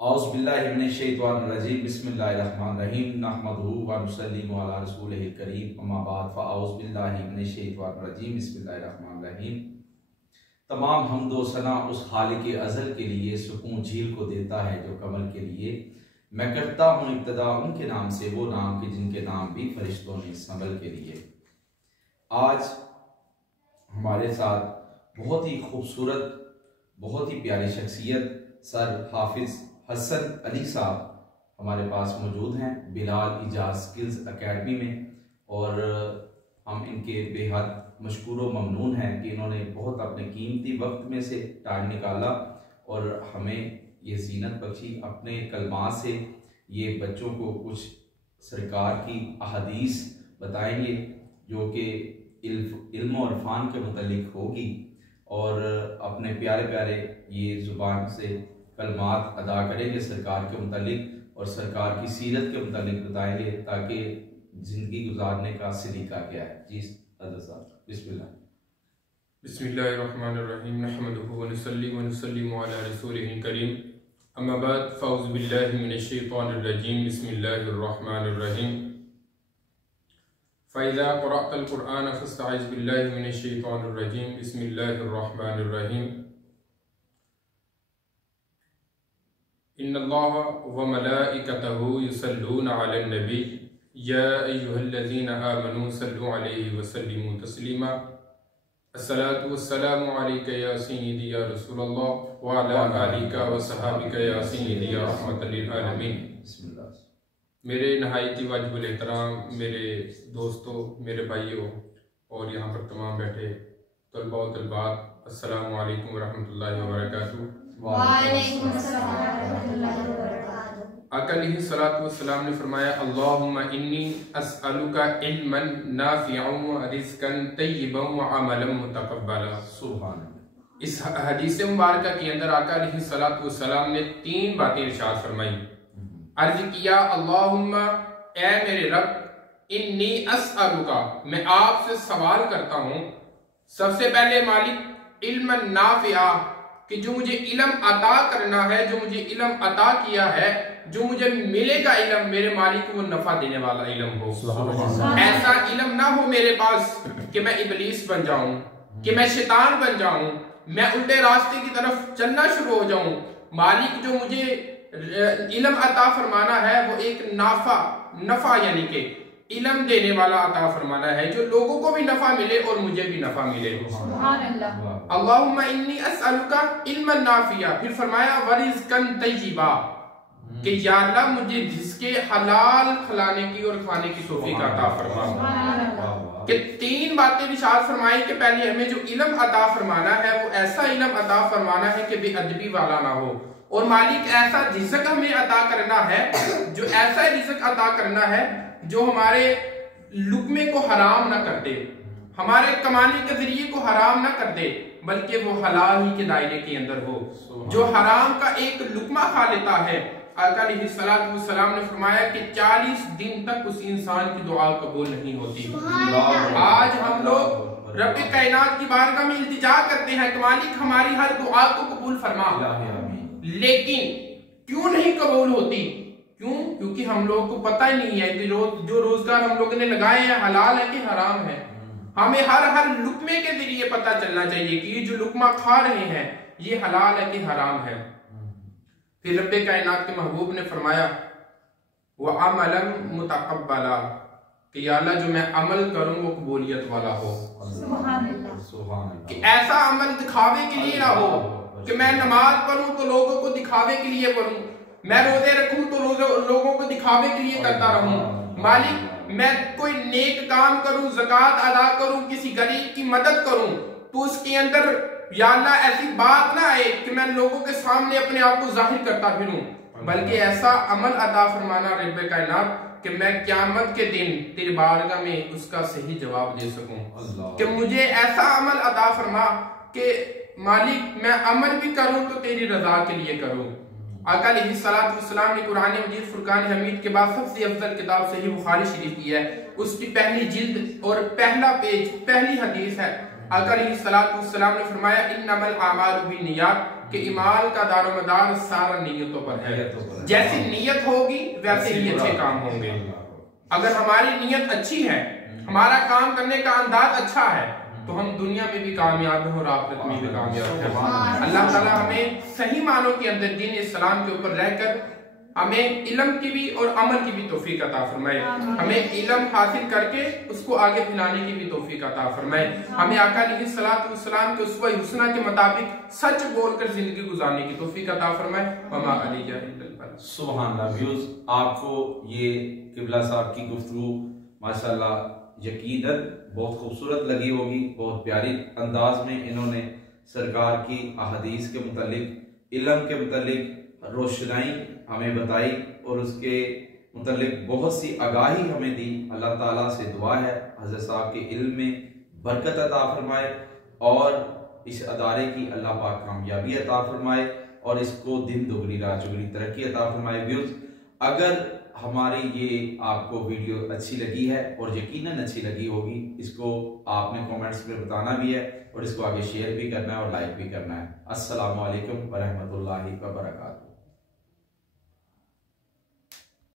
اعوذ باللہ من الشیطان الرجیم بسم اللہ الرحمن الرحیم نحمدہ و نصلی علی رسولہ الکریم اما بعد فاعوذ باللہ من الشیطان الرجیم بسم اللہ الرحمن الرحیم۔ تمام حمد و ثنا اس خالق ازل کے لیے، سکون جھیل کو دیتا ہے جو کمل کے لیے۔ میں کرتا ہوں ابتدا ان کے نام سے، وہ نام کے جن کے نام بھی فرشتوں نے سنبھل کے لیے۔ آج ہمارے ساتھ بہت ہی خوبصورت، بہت ہی پیاری شخصیت سر حافظ حسن علی صاحب ہمارے پاس موجود ہیں بلال اعجاز سکلز اکیڈمی میں، اور ہم ان کے بے حد مشکور و ممنون ہیں کہ انہوں نے بہت اپنے قیمتی وقت میں سے ٹائم نکالا اور ہمیں یہ زینت بخشی اپنے کلمات سے۔ یہ بچوں کو کچھ سرکار کی احادیث بتائیں گے جو کہ علم و عرفان کے متعلق ہوگی، اور اپنے پیارے پیارے یہ زبان سے کلمات ادا کریں گے سرکار کے متعلق، اور سرکار کی سیرت کے متعلق بتائیں گے تاکہ زندگی گزارنے کا سلیقہ کیا ہے۔ جی حضرت صاحب بسم اللہ۔ بسم اللہ الرحمن الرحیم نحمدہ و نصلی و نسلم علی رسولہ الکریم اما بعد فاعوذ باللہ من الشیطان الرجیم بسم اللہ الرحمن الرحیم۔ فَإِذَا قَرَأْتَ الْقُرْآنَ فَاسْتَعِذْ بِاللَّهِ مِنَ الشَّيْطَانِ الرَّجِيمِ بسم اللہ الرحمن الرحیم۔ ان اللہ وملائکتہ یصلون علی النبی یا ایہا الذین آمنوا صلوا علیہ وسلموا تسلیما۔ الصلاة والسلام علیک یا سیدی یا رسول اللہ وعلی آلک وصحابک یا سیدی یا رحمت للعالمین۔ بسم اللہ۔ میرے نہایتی واجب الاحترام میرے دوستوں، میرے بھائیوں اور یہاں پر تمام بیٹھے طلباء و طلبات، السلام علیکم ورحمۃ اللہ وبرکاتہ۔ وعلیکم السلام ورحمۃ اللہ وبرکاتہ۔ آقا علیہ الصلوۃ والسلام نے فرمایا اللہم انی اسألک علما نافعا ورزقا طیبا وعملا متقبلا۔ سبحان اللہ۔ اس حدیث مبارکہ کے اندر آقا علیہ الصلوۃ والسلام نے 3 باتیں ارشاد فرمائی۔ عرض کیا اللہم اے میرے رب، انی اسألک میں آپ سے سوال کرتا ہوں، سب سے پہلے مالک علما نافعا کہ جو مجھے علم عطا کرنا ہے، جو مجھے علم عطا کیا ہے، جو مجھے ملے گا علم میرے مالک وہ نفع دینے والا علم ہو۔ ایسا علم نہ ہو میرے پاس کہ میں ابلیس بن جاؤں، کہ میں شیطان بن جاؤں، میں الٹے راستے کی طرف چلنا شروع ہو جاؤں۔ مالک جو مجھے علم عطا فرمانا ہے وہ ایک نفع یعنی کہ علم دینے والا عطا فرمانا ہے جو لوگوں کو بھی نفع ملے اور مجھے بھی نفع ملے۔ سبحان اللہ۔ اللہم انی اسألک علما نافعا، پھر فرمایا ورزقا طیبا کہ یا اللہ مجھے رزق حلال کھلانے کی اور کھانے کی توفیق عطا فرما۔ کہ 3 باتیں ارشاد فرمائی کہ پہلے ہمیں جو علم عطا فرمانا ہے وہ ایسا علم عطا فرمانا ہے کہ بے ادبی والا نہ ہو، اور مالک ایسا رزق ہمیں عطا کرنا ہے، جو ایسا رزق عطا کرنا ہے جو ہمارے لقمے کو حرام نہ کر دے، ہمارے کمانے کے ذریعے کو حرام نہ کر دے، بلکہ وہ حلال ہی کے دائرے کے اندر ہو۔ جو حرام کا ایک لقمہ کھا لیتا ہے، آقا علیہ السلام نے فرمایا کہ 40 دن تک اس انسان کی دعا قبول نہیں ہوتی۔ آج ہم لوگ رب کائنات کی بارگاہ میں التجا کرتے ہیں کہ مالک ہماری ہر دعا کو قبول فرما، لیکن کیوں نہیں قبول ہوتی؟ کیوں؟ کیونکہ ہم لوگوں کو پتہ ہی نہیں ہے کہ جو روزگار ہم لوگوں نے لگائے ہیں حلال ہے کہ حرام ہے۔ ہمیں ہر لقمے کے ذریعے پتہ چلنا چاہیے کہ یہ جو لقمہ کھا رہے ہیں یہ حلال ہے کہ حرام ہے۔ پھر رب کائنات کے محبوب نے فرمایا وَعَمَلًا مُتَقَبَّلًا کہ یا اللہ جو میں عمل کروں وہ قبولیت والا ہو۔ سبحان اللہ۔ کہ ایسا عمل دکھاوے کے لیے نہ ہو کہ میں نماز پڑھوں تو لوگوں کو دکھاوے کے لیے پڑھوں، میں روزے رکھوں تو لوگوں کو دکھاوے کے لیے کرتا رہوں۔ مالک میں کوئی نیک کام کروں، زکوٰۃ ادا کروں، کسی غریب کی مدد کروں تو اس کے اندر یا اللہ ایسی بات نہ آئے کہ میں لوگوں کے سامنے اپنے آپ کو ظاہر کرتا پھروں، بلکہ ایسا عمل عطا فرمانا رب کائنات کہ میں قیامت کے دن تیری بارگاہ میں اس کا صحیح جواب دے سکوں۔ کہ مجھے ایسا عمل عطا فرما کہ مالک میں عمل بھی کروں تو تیری رضا کے لیے کروں۔ آقا علیہ السلام نے قرآن مجید فرقان حمید کے بعد سب سے افضل کتاب صحیح بخاری شریف کی ہے، اس کی پہلی جلد اور پہلا پیج پہلی حدیث ہے۔ آقا علیہ السلام نے فرمایا انما الاعمال بالنیات کہ اعمال کا دار و مدار سارا نیتوں پر ہے، جیسی نیت ہوگی ویسے ہی اچھے کام ہوں گے۔ اگر ہماری نیت اچھی ہے، ہمارا کام کرنے کا انداز اچھا ہے، تو ہم دنیا میں بھی کامیاب ہیں اور آخرت میں بھی کامیاب ہیں۔ اللہ تعالیٰ ہمیں صحیح معنوں کے اندر دین اسلام کے اوپر رہ کر ہمیں علم کی بھی اور عمل کی بھی توفیق عطا فرمائے، ہمیں علم حاصل کر کے اس کو آگے پھیلانے کی بھی توفیق عطا فرمائے، ہمیں آقا علیہ السلام کے اسوہ حسنہ کے مطابق سچ بول کر زندگی گزارنے کی توفیق عطا فرمائے۔ وما علیہ الا البلاغ۔ سبحان اللہ ویوز، آپ کو یہ قبلہ صاحب کی گفتگو ماشاءاللہ یقیناً بہت خوبصورت لگی ہوگی، بہت پیاری انداز میں انہوں نے سرکار کی احادیث کے متعلق، علم کے متعلق روشنائی ہمیں بتائی اور اس کے متعلق بہت سی آگاہی ہمیں دی۔ اللہ تعالیٰ سے دعا ہے حضرت صاحب کے علم میں برکت عطا فرمائے اور اس ادارے کی اللہ پاک کامیابی عطا فرمائے اور اس کو دن دگنی رات چگنی ترقی عطا فرمائے۔ ویوز، اگر ہماری یہ آپ کو ویڈیو اچھی لگی ہے اور یقیناً اچھی لگی ہوگی، اس کو آپ نے کومنٹس میں بتانا بھی ہے اور اس کو آگے شیئر بھی کرنا ہے اور لائک بھی کرنا ہے۔ السلام علیکم ورحمۃ اللہ وبرکاتہ۔